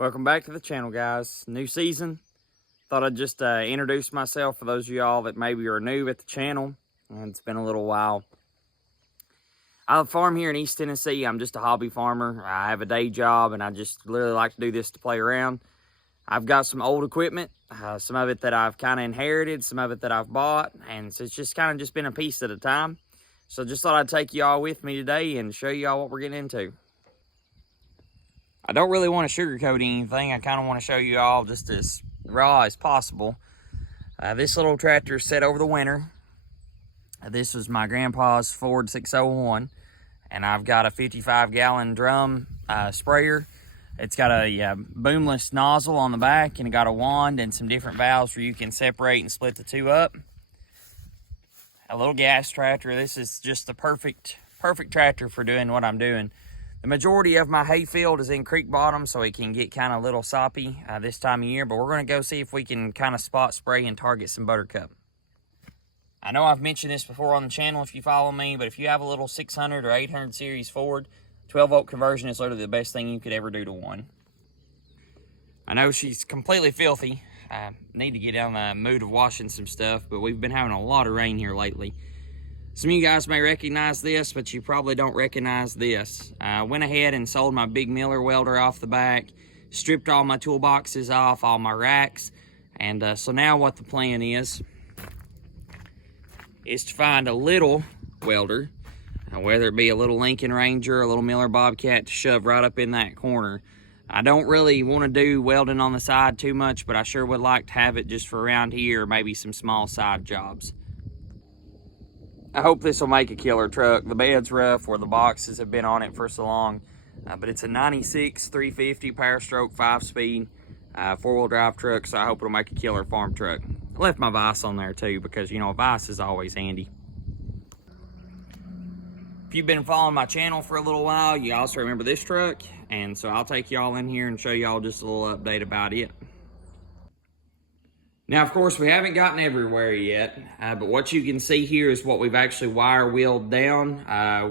Welcome back to the channel, guys. New season. Thought I'd just introduce myself for those of y'all that maybe are new at the channel, and it's been a little while. I farm here in East Tennessee. I'm just a hobby farmer. I have a day job, and I just literally like to do this to play around. I've got some old equipment, some of it that I've kind of inherited, some of it that I've bought, and so it's just kind of just been a piece at a time. So just thought I'd take y'all with me today and show y'all what we're getting into. I don't really want to sugarcoat anything. I kind of want to show you all just as raw as possible. This little tractor is set over the winter. This was my grandpa's Ford 601, and I've got a 55-gallon drum sprayer. It's got a boomless nozzle on the back, and it got a wand and some different valves where you can separate and split the two up. A little gas tractor. This is just the perfect tractor for doing what I'm doing. The majority of my hay field is in creek bottom, so it can get kind of a little soppy this time of year, but we're going to go see if we can kind of spot spray and target some buttercup. I know I've mentioned this before on the channel if you follow me, but if you have a little 600 or 800 series Ford, 12-volt conversion is literally the best thing you could ever do to one. I know she's completely filthy. I need to get down the mood of washing some stuff, but we've been having a lot of rain here lately. Some of you guys may recognize this, but you probably don't recognize this. I went ahead and sold my big Miller welder off the back, stripped all my toolboxes off, all my racks, and so now what the plan is to find a little welder, whether it be a little Lincoln Ranger or a little Miller Bobcat, to shove right up in that corner. I don't really want to do welding on the side too much, but I sure would like to have it just for around here, or maybe some small side jobs. I hope this will make a killer truck. The bed's rough where the boxes have been on it for so long, but it's a 96 350 Power Stroke 5-speed 4-wheel drive truck, so I hope it'll make a killer farm truck. I left my vise on there too because, you know, a vise is always handy. If you've been following my channel for a little while, you also remember this truck, and so I'll take y'all in here and show y'all just a little update about it. Now, of course, we haven't gotten everywhere yet, but what you can see here is what we've actually wire wheeled down,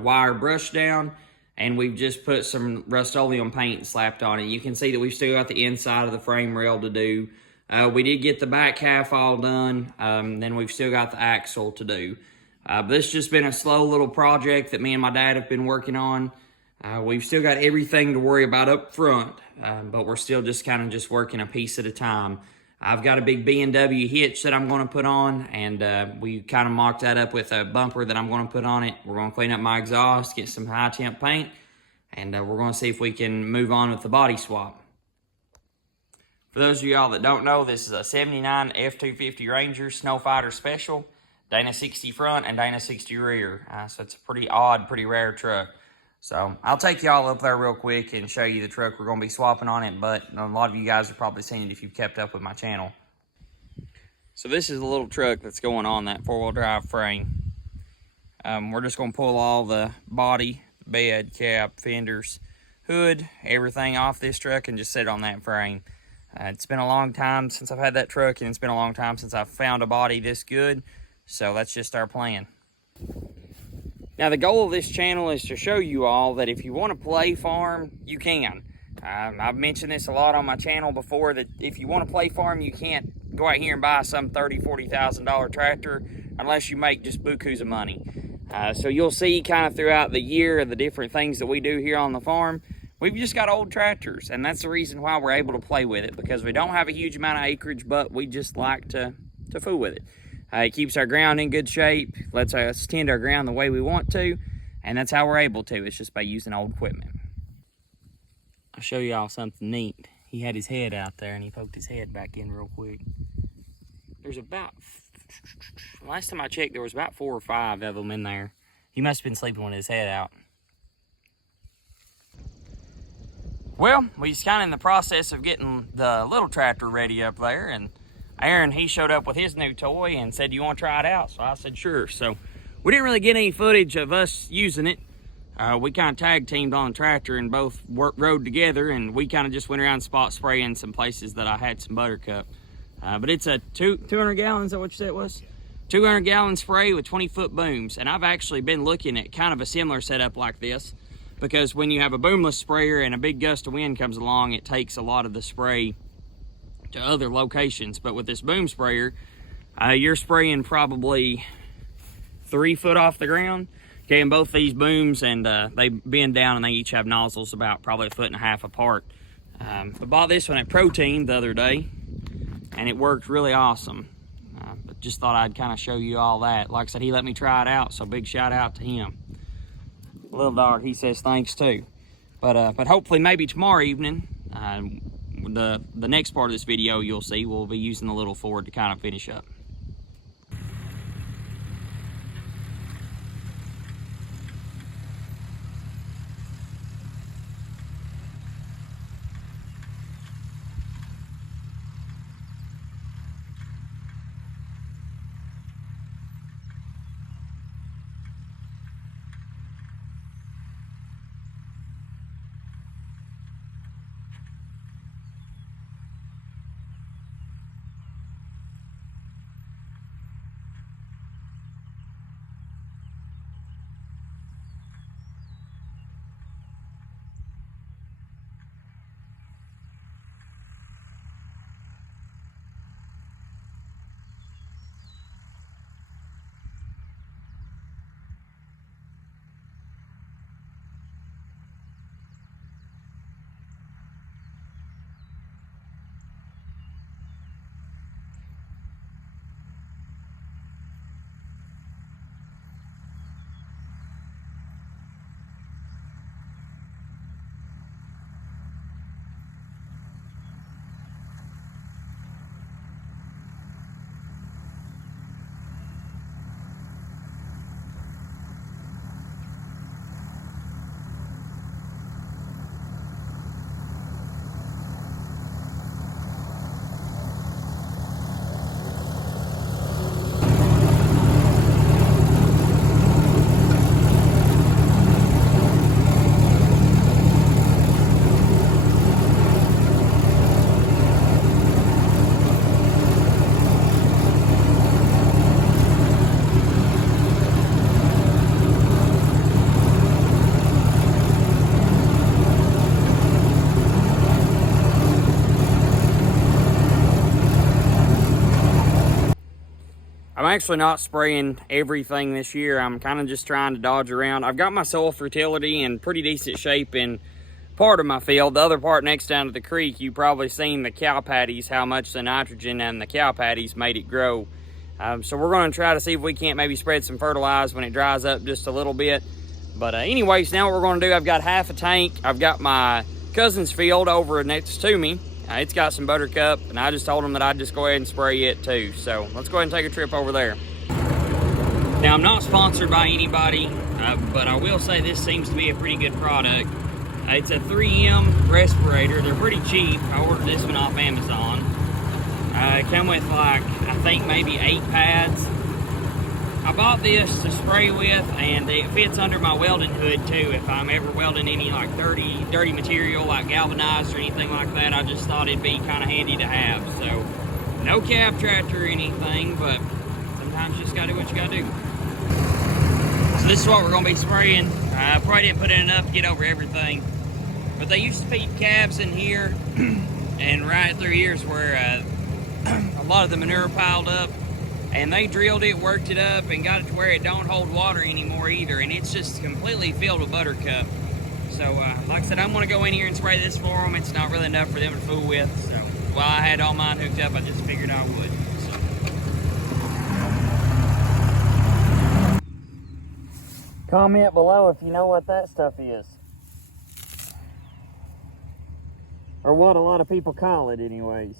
wire brushed down, and we've just put some Rust-Oleum paint slapped on it. You can see that we've still got the inside of the frame rail to do. We did get the back half all done, then we've still got the axle to do. But this has just been a slow little project that me and my dad have been working on. We've still got everything to worry about up front, but we're still just kind of just working a piece at a time. I've got a big B&W hitch that I'm going to put on, and we kind of mocked that up with a bumper that I'm going to put on it. We're going to clean up my exhaust, get some high temp paint, and we're going to see if we can move on with the body swap. For those of y'all that don't know, this is a 79 F250 Ranger Snow Fighter Special, Dana 60 front and Dana 60 rear. So it's a pretty odd, pretty rare truck. So I'll take y'all up there real quick and show you the truck we're going to be swapping on it, but a lot of you guys have probably seen it if you've kept up with my channel. So this is the little truck that's going on that 4-wheel drive frame. We're just going to pull all the body, bed, cap, fenders, hood, everything off this truck and just sit on that frame. It's been a long time since I've had that truck, and it's been a long time since I've found a body this good, so that's just our plan. Now, the goal of this channel is to show you all that if you want to play farm, you can. I've mentioned this a lot on my channel before, that if you want to play farm, you can't go out here and buy some $30,000, $40,000 tractor unless you make just bukus of money. So you'll see kind of throughout the year the different things that we do here on the farm. We've just got old tractors, and that's the reason why we're able to play with it, because we don't have a huge amount of acreage, but we just like to fool with it. It keeps our ground in good shape, lets us tend our ground the way we want to, and that's how we're able to. It's just by using old equipment. I'll show y'all something neat. He had his head out there, and he poked his head back in real quick. There's about, last time I checked, there was about 4 or 5 of them in there. He must have been sleeping with his head out. Well, we're kind of in the process of getting the little tractor ready up there, and Aaron, he showed up with his new toy and said, "You want to try it out?" So I said, sure. So we didn't really get any footage of us using it. We kind of tag teamed on the tractor and both rode together, and we kind of just went around spot spraying some places that I had some buttercup. But it's a 200 gallons, is that what you said it was? 200-gallon spray with 20-foot booms. And I've actually been looking at kind of a similar setup like this. because when you have a boomless sprayer and a big gust of wind comes along, it takes a lot of the spray to other locations. But with this boom sprayer, you're spraying probably 3 foot off the ground. Okay, and both these booms, and they bend down and they each have nozzles about probably 1.5 feet apart. I bought this one at Protein the other day, and it worked really awesome. But just thought I'd kind of show you all that. Like I said, he let me try it out, so big shout out to him. Little dog, he says thanks too. But hopefully maybe tomorrow evening, the next part of this video you'll see, we'll be using the little Ford to kind of finish up. I'm actually not spraying everything this year. I'm kind of just trying to dodge around. I've got my soil fertility in pretty decent shape in part of my field. The other part next down to the creek, you've probably seen the cow patties, how much the nitrogen and the cow patties made it grow. So we're going to try to see if we can't maybe spread some fertilizer when it dries up just a little bit. But anyways, now what we're going to do, I've got half a tank. I've got my cousin's field over next to me. It's got some buttercup, and I just told him that I'd just go ahead and spray it too. So let's go ahead and take a trip over there. Now, I'm not sponsored by anybody, but I will say this seems to be a pretty good product. It's a 3M respirator. They're pretty cheap. I ordered this one off Amazon. It come with like, I think maybe 8 pads. I bought this to spray with, and it fits under my welding hood too. If I'm ever welding any like dirty material like galvanized or anything like that, I just thought it'd be kind of handy to have. So no cab tractor or anything, but sometimes you just gotta do what you gotta do. So this is what we're gonna be spraying. I probably didn't put in enough to get over everything, but they used to feed calves in here, and right through here's where a lot of the manure piled up. And they drilled it, worked it up, and got it to where it don't hold water anymore either. And it's just completely filled with buttercup. So, like I said, I'm going to go in here and spray this for them. It's not really enough for them to fool with. So, while I had all mine hooked up, I just figured I would. So. Comment below if you know what that stuff is. Or what a lot of people call it anyways.